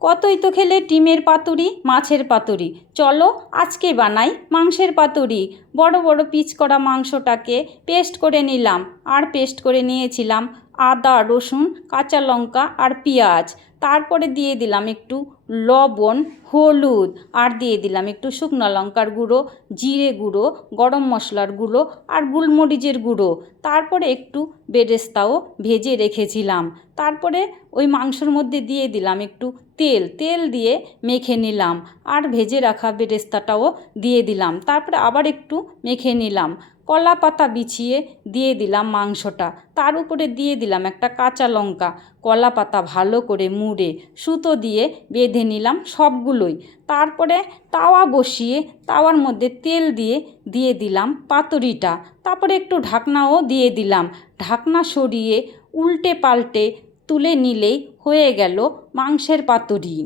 কতই তো খেলে ডিমের পাতুরি, মাছের পাতুরি, চলো আজকে বানাই মাংসের পাতুরি। বড় বড় পিস করা মাংসটাকে পেস্ট করে নিলাম, আর পেস্ট করে নিয়েছিলাম আদা, রসুন, কাঁচা লঙ্কা আর পেঁয়াজ। তারপরে দিয়ে দিলাম একটু লবণ, হলুদ, আর দিয়ে দিলাম একটু শুকনো লঙ্কার গুঁড়ো, জিরে গুঁড়ো, গরম মশলার গুঁড়ো আর গোলমরিচের গুঁড়ো। তারপরে একটু বেরেস্তাও ভেজে রেখেছিলাম। তারপরে ওই মাংসর মধ্যে দিয়ে দিলাম একটু তেল দিয়ে মেখে নিলাম, আর ভেজে রাখা বেরেস্তাটাও দিয়ে দিলাম। তারপরে আবার একটু মেখে নিলাম, কলা পাতা বিছিয়ে দিয়ে দিলাম মাংসটা। তার উপরে দিয়ে দিলাম একটা কাঁচা লঙ্কা। কলা পাতা ভালো করে মুড়ে সুতো দিয়ে বেঁধে নিলাম সবগুলোই। তারপরে তাওয়া বসিয়ে তাওয়ার মধ্যে তেল দিয়ে দিলাম পাতুরিটা। তারপরে একটু ঢাকনাও দিয়ে দিলাম। ঢাকনা সরিয়ে উল্টে পাল্টে তুলে নিলেই হয়ে গেল মাংসের পাতুরি।